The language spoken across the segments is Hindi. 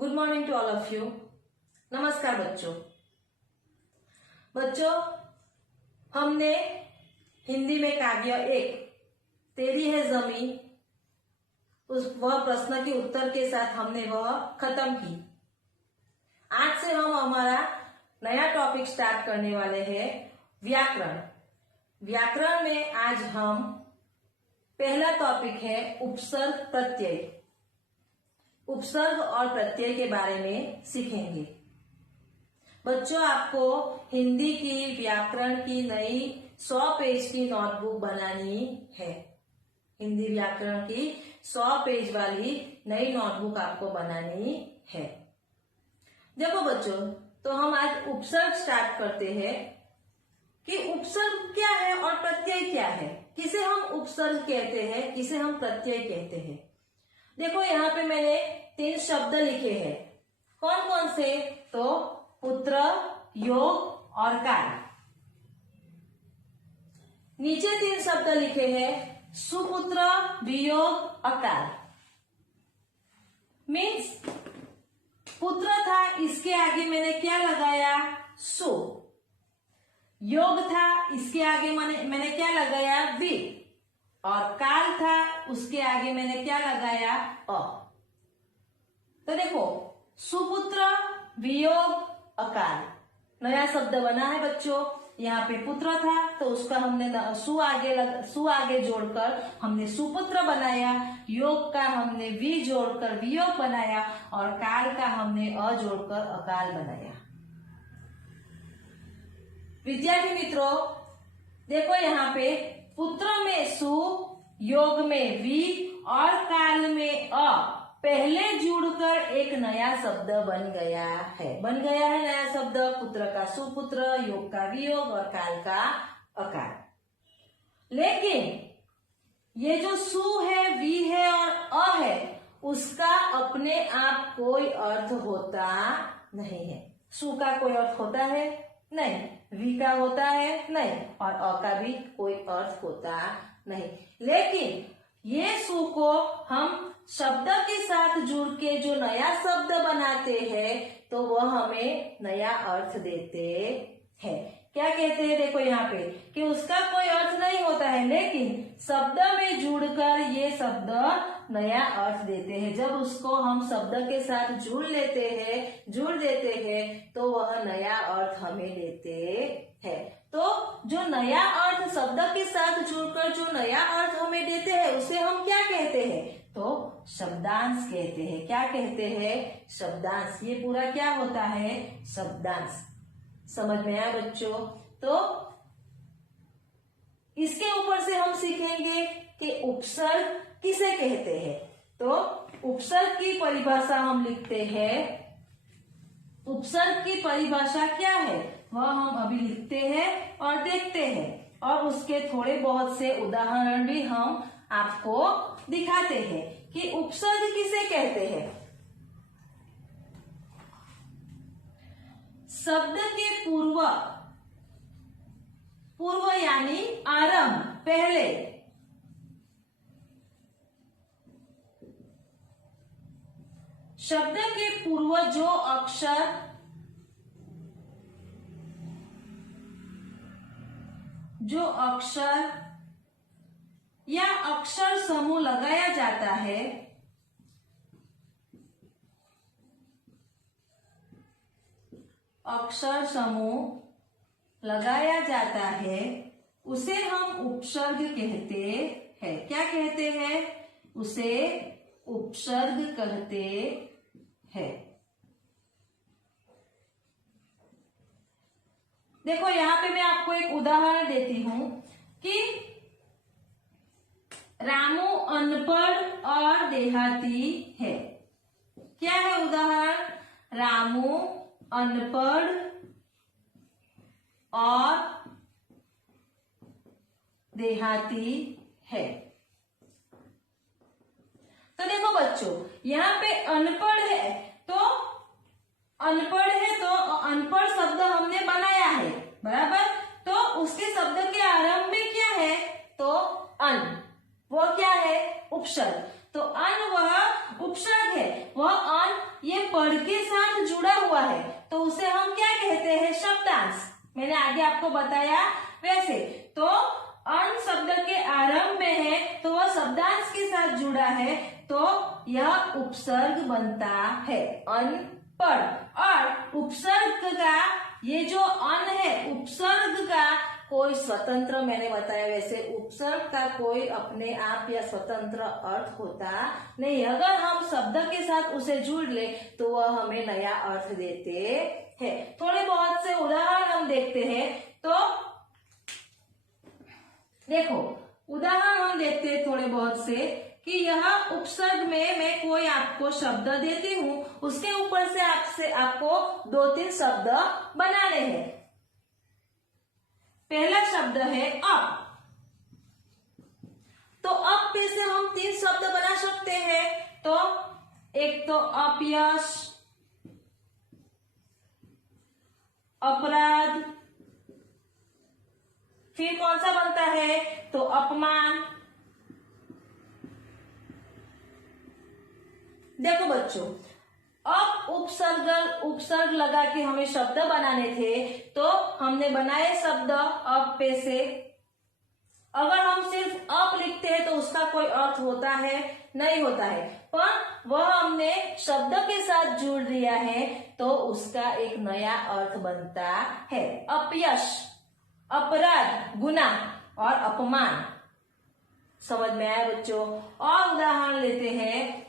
Good morning to all of you. नमस्कार बच्चों, हमने हिंदी में काव्य 1 तेरी है जमीन वह प्रश्न के उत्तर के साथ हमने वह खत्म की। आज से हम हमारा नया टॉपिक स्टार्ट करने वाले हैं व्याकरण। व्याकरण में आज हम पहला टॉपिक है उपसर्ग प्रत्यय। उपसर्ग और प्रत्यय के बारे में सीखेंगे। बच्चों, आपको हिंदी की व्याकरण की नई 100 पेज की नोटबुक बनानी है। हिंदी व्याकरण की 100 पेज वाली नई नोटबुक आपको बनानी है। देखो बच्चों, तो हम आज उपसर्ग स्टार्ट करते हैं कि उपसर्ग क्या है और प्रत्यय क्या है। किसे हम उपसर्ग कहते हैं, किसे हम प्रत्यय कहते हैं। देखो, यहाँ पे मैंने 3 शब्द लिखे हैं। कौन कौन से? तो पुत्र, योग और काल। नीचे 3 शब्द लिखे हैं सुपुत्र, वियोग, अकाल। मीन्स पुत्र था, इसके आगे मैंने क्या लगाया? सु। योग था, इसके आगे मैंने क्या लगाया? वि। और काल था, उसके आगे मैंने क्या लगाया? अ। तो देखो, सुपुत्र, वियोग, अकाल नया शब्द बना है बच्चों। यहाँ पे पुत्र था तो उसका हमने सु आगे जोड़कर हमने सुपुत्र बनाया। योग का हमने वि जोड़कर वियोग बनाया और काल का हमने अ जोड़कर अकाल बनाया। विद्यार्थी मित्रों, देखो यहाँ पे पुत्र में सु, योग में वि और काल में अ पहले जुड़कर एक नया शब्द बन गया है नया शब्द। पुत्र का सुपुत्र, योग का वियोग और काल का अकाल। लेकिन ये जो सु है, वि है और अ है, उसका अपने आप कोई अर्थ होता नहीं है। सु का कोई अर्थ होता है? नहीं। वी का होता है? नहीं। और अ का भी कोई अर्थ होता नहीं। लेकिन ये सु को हम शब्द के साथ जुड़ के जो नया शब्द बनाते हैं तो वह हमें नया अर्थ देते हैं। क्या कहते हैं? देखो यहाँ पे कि उसका कोई अर्थ नहीं होता है, लेकिन शब्द में जुड़कर ये शब्द नया अर्थ देते हैं। जब उसको हम शब्द के साथ जुड़ देते हैं तो वह नया अर्थ हमें देते हैं। तो जो नया अर्थ शब्द के साथ जुड़कर जो नया अर्थ हमें देते हैं उसे हम क्या कहते हैं? तो शब्दांश कहते हैं। क्या कहते हैं? शब्दांश। ये पूरा क्या होता है? शब्दांश। समझ में आया बच्चों? तो इसके ऊपर से हम सीखेंगे कि उपसर्ग किसे कहते हैं। तो उपसर्ग की परिभाषा हम लिखते हैं। उपसर्ग की परिभाषा क्या है वह हम अभी लिखते हैं और देखते हैं, और उसके थोड़े बहुत से उदाहरण भी हम आपको दिखाते हैं कि उपसर्ग किसे कहते हैं। शब्द के पूर्व यानी आरंभ, पहले शब्द के पूर्व जो अक्षर या अक्षर समूह लगाया जाता है, अक्षर समूह लगाया जाता है, उसे हम उपसर्ग कहते हैं। क्या कहते हैं? उसे उपसर्ग कहते हैं। देखो, यहाँ पे मैं आपको एक उदाहरण देती हूं कि रामू अनपढ़ और देहाती है। क्या है उदाहरण? रामू अनपढ़ और देहाती है। तो देखो बच्चों, यहाँ पे अनपढ़ है तो अनपढ़ शब्द हमने बनाया है, बराबर। तो उसके शब्द के आरंभ में क्या है? तो अन। वो क्या है? उपसर्ग। तो अन वह उपसर्ग है। वह अन ये पढ़ आपको बताया वैसे। तो अन शब्द के आरंभ में है तो वह शब्दांश के साथ जुड़ा है तो यह उपसर्ग बनता है, अनपढ़। और उपसर्ग का ये जो अन है, उपसर्ग का कोई स्वतंत्र, मैंने बताया वैसे उपसर्ग का कोई अपने आप या स्वतंत्र अर्थ होता नहीं। अगर हम शब्द के साथ उसे जुड़ ले तो वह हमें नया अर्थ देते हैं। थोड़े बहुत से उदाहरण हम देखते हैं। तो देखो उदाहरण हम देखते हैं थोड़े बहुत से कि यह उपसर्ग में मैं कोई आपको शब्द देती हूँ, उसके ऊपर से आपको 2-3 शब्द बनाने हैं। पहला शब्द है अप। तो अप पे से हम 3 शब्द बना सकते हैं। तो एक तो अपयश, अपराध, फिर कौन सा बनता है तो अपमान। देखो बच्चों, अब उपसर्ग लगा के हमें शब्द बनाने थे तो हमने बनाए शब्द अप पे से। अगर हम सिर्फ अप लिखते हैं तो उसका कोई अर्थ होता है नहीं होता है, पर वह हमने शब्द के साथ जुड़ दिया है तो उसका एक नया अर्थ बनता है। अपयश, अपराध, गुनाह और अपमान। समझ में आया बच्चों? और उदाहरण लेते हैं।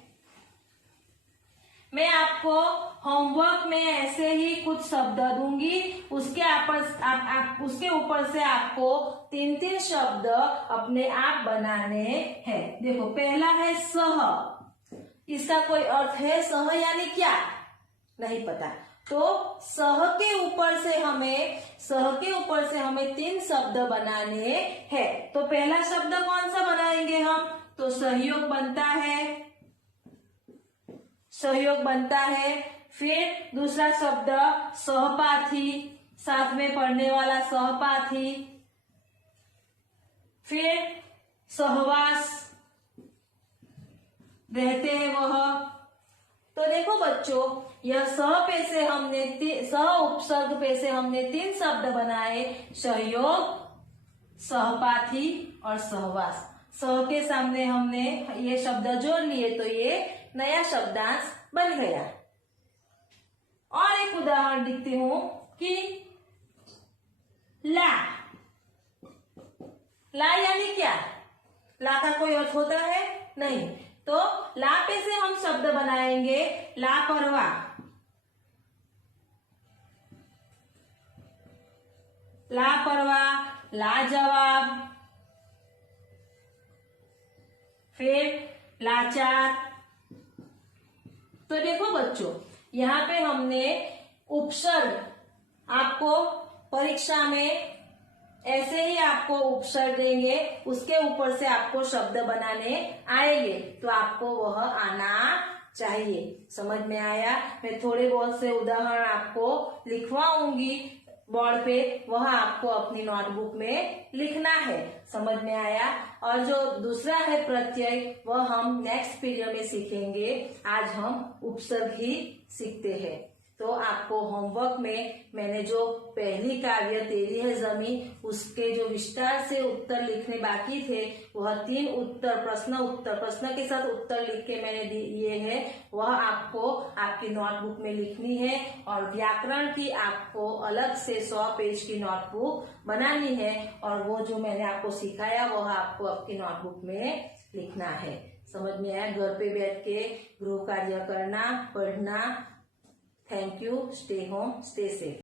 मैं आपको होमवर्क में ऐसे ही कुछ शब्द दूंगी, उसके ऊपर से आपको 3-3 शब्द अपने आप बनाने हैं। देखो पहला है सह। इसका कोई अर्थ है सह यानी क्या? नहीं पता। तो सह के ऊपर से हमें 3 शब्द बनाने हैं। तो पहला शब्द कौन सा बनाएंगे हम? तो सहयोग बनता है। फिर दूसरा शब्द सहपाठी, साथ में पढ़ने वाला सहपाठी। फिर सहवास, रहते हैं वह। तो देखो बच्चों, यह सह उपसर्ग पे से हमने 3 शब्द बनाए, सहयोग, सहपाठी और सहवास। सह के सामने हमने ये शब्द जोड़ लिए तो ये नया शब्दांश बन गया। और एक उदाहरण लिखती हूं कि ला। ला यानी क्या? ला का कोई अर्थ होता है नहीं। तो ला पे से हम शब्द बनाएंगे लापरवाह, लाजवाब, फिर लाचार। तो देखो बच्चों, यहाँ पे हमने उपसर्ग, आपको परीक्षा में ऐसे ही आपको उपसर्ग देंगे, उसके ऊपर से आपको शब्द बनाने आएंगे तो आपको वह आना चाहिए। समझ में आया? मैं थोड़े बहुत से उदाहरण आपको लिखवाऊंगी बोर्ड पे, वह आपको अपनी नोटबुक में लिखना है। समझ में आया? और जो दूसरा है प्रत्यय, वह हम नेक्स्ट पीरियड में सीखेंगे। आज हम उपसर्ग ही सीखते हैं। तो आपको होमवर्क में मैंने जो पहली काव्य तेरी है जमी, उसके जो विस्तार से उत्तर लिखने बाकी थे, वह 3 उत्तर, प्रश्न के साथ उत्तर लिख के मैंने दिए हैं, वह आपको आपकी नोटबुक में लिखनी है। और व्याकरण की आपको अलग से 100 पेज की नोटबुक बनानी है और वो जो मैंने आपको सिखाया वह आपको आपकी नोटबुक में लिखना है। समझ में आया? घर पे बैठ के गृह कार्य करना, पढ़ना। Thank you. Stay home. Stay safe.